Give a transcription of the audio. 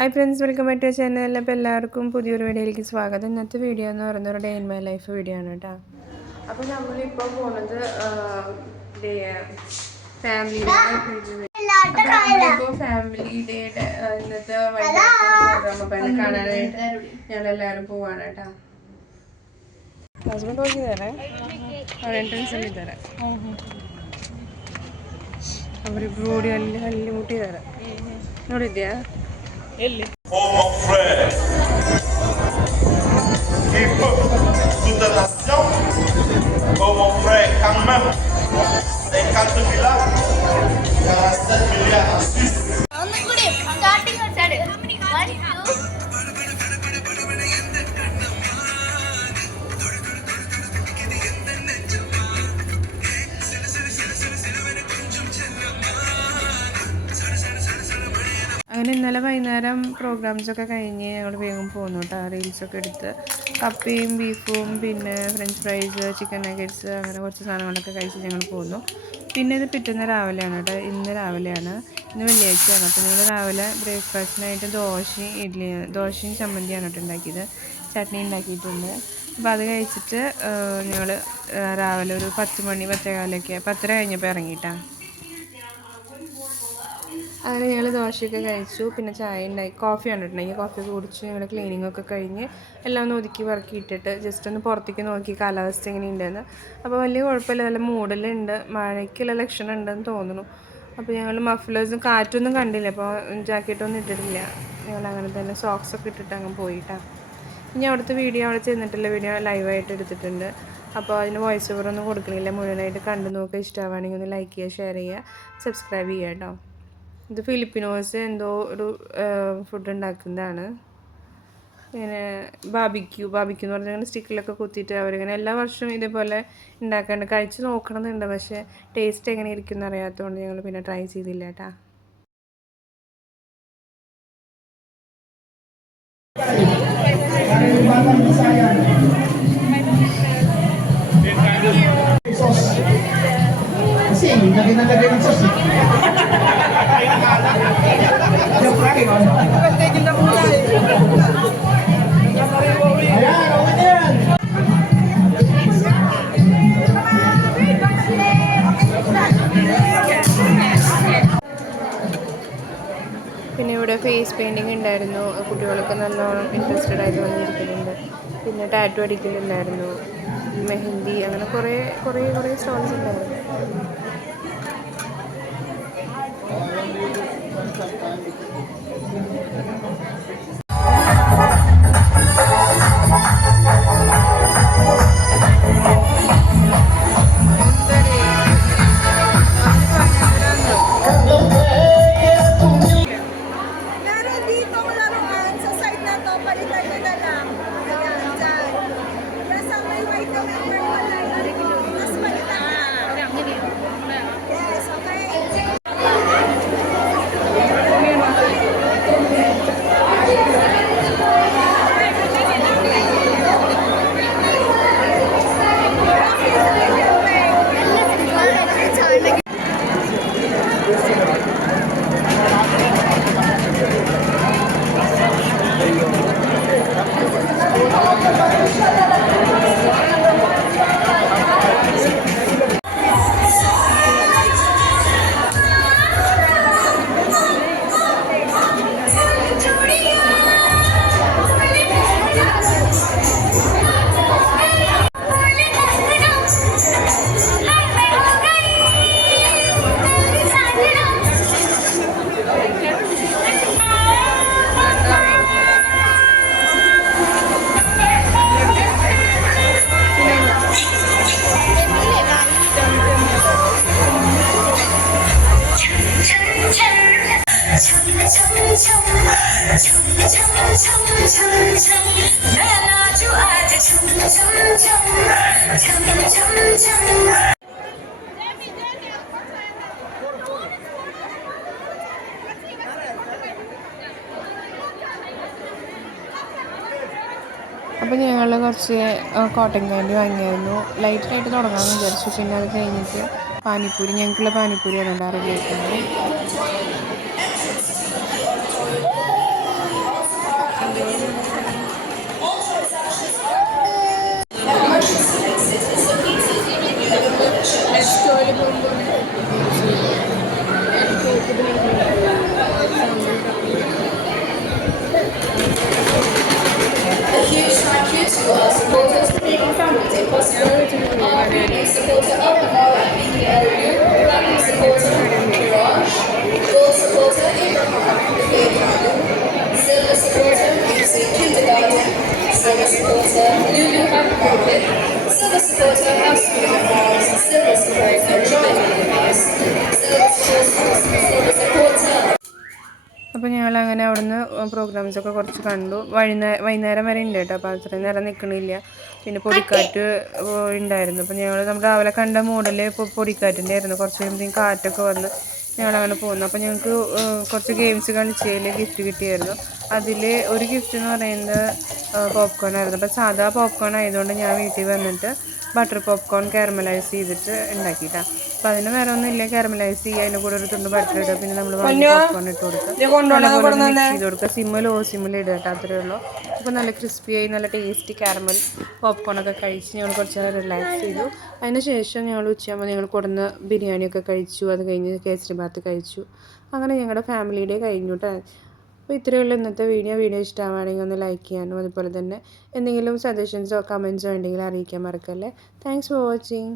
Hi friends, welcome back to our channel. അപ്പോൾ എല്ലാവർക്കും പുതിയൊരു വീഡിയോയിലേക്ക് സ്വാഗതം. ഇന്നത്തെ വീഡിയോ എന്ന് പറയുന്നത് ഒരു day in my life video ആണ് കേട്ടോ. അപ്പോൾ നമ്മളിപ്പോൾ പോകുന്നത് ഫാമിലി ഡേയുടെ ഇന്നത്തെ പ്രോഗ്രാം കാണാനായിട്ട് ഞങ്ങളെല്ലാവരും പോവാണ് കേട്ടോ. ഹസ്ബൻഡ് ಹೋಗಿ ಇದ್ದಾರೆ ಎಂಟ್ರೆನ್ಸ್ ಅಲ್ಲಿ ಇದ್ದಾರೆ. ಅವರಿಬ್ರು ಓಡಿ ಅಲ್ಲಿ ಮುಟ್ಟಿದ್ದಾರೆ ನೋಡಿದ್ಯಾ Oh mon frère, qui peut toute nation, oh mon frère, quand même, 50 villages, 47 milliards en Suisse. അങ്ങനെ ഇന്നലെ വൈകുന്നേരം പ്രോഗ്രാംസൊക്കെ കഴിഞ്ഞ് ഞങ്ങൾ വേഗം പോന്നു കേട്ടോ. റീൽസൊക്കെ എടുത്ത് കപ്പയും ബീഫും പിന്നെ ഫ്രഞ്ച് ഫ്രൈസ് ചിക്കൻ നഗറ്റ്സ് അങ്ങനെ കുറച്ച് സാധനങ്ങളൊക്കെ കഴിച്ച് ഞങ്ങൾ പോന്നു. പിന്നെ ഇത് പിറ്റേന്ന് രാവിലെയാണ് കേട്ടോ. ഇന്ന് രാവിലെയാണ്, ഇന്ന് വെള്ളിയാഴ്ചയാണ്. അപ്പോൾ ഞങ്ങൾ രാവിലെ ബ്രേക്ക്ഫാസ്റ്റിനായിട്ട് ദോശയും ചമ്മന്തിയാണ് കേട്ടോ ഉണ്ടാക്കിയത്. ചട്നി ഉണ്ടാക്കിയിട്ടുണ്ട്. അപ്പോൾ അത് കഴിച്ചിട്ട് ഞങ്ങൾ രാവിലെ ഒരു 10 കഴിഞ്ഞപ്പോൾ ഇറങ്ങിയിട്ടാണ്. അങ്ങനെ ഞങ്ങൾ ദോശയൊക്കെ കഴിച്ചു, പിന്നെ ചായ ഉണ്ടായി, കോഫി കണ്ടിട്ടുണ്ടെങ്കിൽ കോഫിയൊക്കെ കുടിച്ച് ഞങ്ങൾ ക്ലീനിങ്ങൊക്കെ കഴിഞ്ഞ് എല്ലാം ഒന്ന് ഒതുക്കി പറക്കി ഇട്ടിട്ട് ജസ്റ്റ് ഒന്ന് പുറത്തേക്ക് നോക്കി കാലാവസ്ഥ എങ്ങനെയുണ്ടെന്ന്. അപ്പോൾ വലിയ കുഴപ്പമില്ല, നല്ല മൂടലുണ്ട്, മഴയ്ക്കുള്ള ലക്ഷണം ഉണ്ടെന്ന് തോന്നുന്നു. അപ്പോൾ ഞങ്ങൾ മഫ്ലേഴ്സും കാറ്റൊന്നും കണ്ടില്ല, അപ്പോൾ ജാക്കറ്റൊന്നും ഇട്ടിട്ടില്ല. ഞങ്ങൾ അങ്ങനെ തന്നെ സോക്സൊക്കെ ഇട്ടിട്ട് അങ്ങ് പോയിട്ടാണ്. ഇനി അവിടുത്തെ വീഡിയോ അവിടെ ചെന്നിട്ടുള്ള വീഡിയോ ലൈവായിട്ട് എടുത്തിട്ടുണ്ട്. അപ്പോൾ അതിന് വോയിസ് ഓവറൊന്നും കൊടുക്കണില്ല, മുഴുവനായിട്ട് കണ്ടു നോക്കുക. ഇഷ്ടമാണെങ്കിൽ ഒന്ന് ലൈക്ക് ചെയ്യുക, ഷെയർ ചെയ്യുക, സബ്സ്ക്രൈബ് ചെയ്യുക കേട്ടോ. ഇത് ഫിലിപ്പിനോസ് എന്തോ ഒരു ഫുഡ് ഉണ്ടാക്കുന്നതാണ്. ഇങ്ങനെ ബാബിക്യൂ എന്ന് പറഞ്ഞാൽ സ്റ്റിക്കിലൊക്കെ കുത്തിയിട്ട് അവരിങ്ങനെ എല്ലാ വർഷവും ഇതേപോലെ ഉണ്ടാക്കാണ്ട് കഴിച്ച് നോക്കണമെന്നുണ്ട്. പക്ഷേ ടേസ്റ്റ് എങ്ങനെ ഇരിക്കും എന്ന് അറിയാത്തതുകൊണ്ട് ഞങ്ങൾ പിന്നെ ട്രൈ ചെയ്തില്ല കേട്ടോ. പിന്നെ ഇവിടെ ഫേസ് പെയിൻറ്റിങ് ഉണ്ടായിരുന്നു, കുട്ടികളൊക്കെ നല്ലോണം ഇൻട്രസ്റ്റഡ് ആയിട്ട് വന്നിരിക്കുന്നുണ്ട്. പിന്നെ ടാറ്റു അടിക്കലുണ്ടായിരുന്നു, മെഹന്തി, അങ്ങനെ കുറേ സ്റ്റോൾസ് ഉണ്ടായിരുന്നു. അപ്പോൾ ഞങ്ങൾ കുറച്ച് കോട്ടൺ ക്യാൻഡി വാങ്ങിയായിരുന്നു. ലൈറ്റായിട്ട് തുടങ്ങാമെന്ന് വിചാരിച്ചു. പിന്നെ അത് കഴിഞ്ഞിട്ട് പാനിപ്പൂരി, ഞങ്ങൾക്കുള്ള പാനിപ്പൂരി അതുകൊണ്ട് റെഡി ആക്കുന്നത്. Premium supporter Alcohol and BKLU, Platinum supporter Mirage, Gold supporter Abraham Kanu, Silver supporter Lucy Kindergarten, Silver supporter Lulu Hampton, Silver supporter House of Uniforms, Silver supporter Joy Universe, Silver supporter. അപ്പോൾ ഞങ്ങളങ്ങനെ അവിടുന്ന് പ്രോഗ്രാംസൊക്കെ കുറച്ച് കണ്ടു. വൈകുന്നേരം വരെ ഉണ്ട് കേട്ടോ. അപ്പോൾ അത്രയും നേരം നിൽക്കണില്ല. പിന്നെ പൊടിക്കാറ്റ് ഉണ്ടായിരുന്നു. അപ്പോൾ നമ്മൾ രാവിലെ കണ്ട മോഡൽ ഇപ്പോൾ പൊടിക്കാറ്റിൻ്റെ ആയിരുന്നു. കുറച്ച് കഴിയുമ്പോഴത്തേക്കും കാറ്റൊക്കെ വന്ന് ഞങ്ങളങ്ങനെ പോകുന്നു. അപ്പോൾ ഞങ്ങൾക്ക് കുറച്ച് ഗെയിംസ് കളിച്ചതിൽ ഗിഫ്റ്റ് കിട്ടിയായിരുന്നു. അതിൽ ഒരു ഗിഫ്റ്റ് എന്ന് പറയുന്നത് പോപ്കോൺ ആയിരുന്നു. അപ്പോൾ സാധാ പോപ്കോൺ ആയതുകൊണ്ട് ഞാൻ വീട്ടിൽ വന്നിട്ട് ബട്ടർ പോപ്കോൺ കാരമലൈസ് ചെയ്തിട്ട് ഉണ്ടാക്കിയിട്ടാണ്. അപ്പോൾ അതിന് വേറെ ഒന്നുമില്ല, കാരമലൈസ് ചെയ്യുക, അതിൻ്റെ കൂടെ ഒരു തുണ്ട് ബട്ടർ ഇടുക, പിന്നെ നമ്മൾ പോപ്കോൺ ഇട്ട് കൊടുക്കുക, മിക്സ് ചെയ്ത് കൊടുക്കുക, ലോ സിമ്മിൽ ഇടുക കേട്ടോ, അത്രയേ ഉള്ളൂ. അപ്പോൾ നല്ല ക്രിസ്പിയായി നല്ല ടേസ്റ്റി കാരമൽ പോപ്കോണൊക്കെ കഴിച്ച് ഞങ്ങൾ കുറച്ച് നേരം റിലാക്സ് ചെയ്തു. അതിന് ശേഷം ഞങ്ങൾ ഉച്ചയാകുമ്പോൾ ഞങ്ങൾ കൊടുന്ന് ബിരിയാണിയൊക്കെ കഴിച്ചു. അത് കഴിഞ്ഞ് കേസരി ബാത്ത് കഴിച്ചു. അങ്ങനെ ഞങ്ങളുടെ ഫാമിലിയുടെ കഴിഞ്ഞു കേട്ടോ. അപ്പോൾ ഇത്രയേ ഉള്ളൂ ഇന്നത്തെ വീഡിയോ ഇഷ്ടമാണെങ്കിൽ ഒന്ന് ലൈക്ക് ചെയ്യാനും അതുപോലെ തന്നെ എന്തെങ്കിലും സജഷൻസോ കമൻസോ ഉണ്ടെങ്കിൽ അറിയിക്കാൻ മറക്കല്ലേ. Thanks for watching.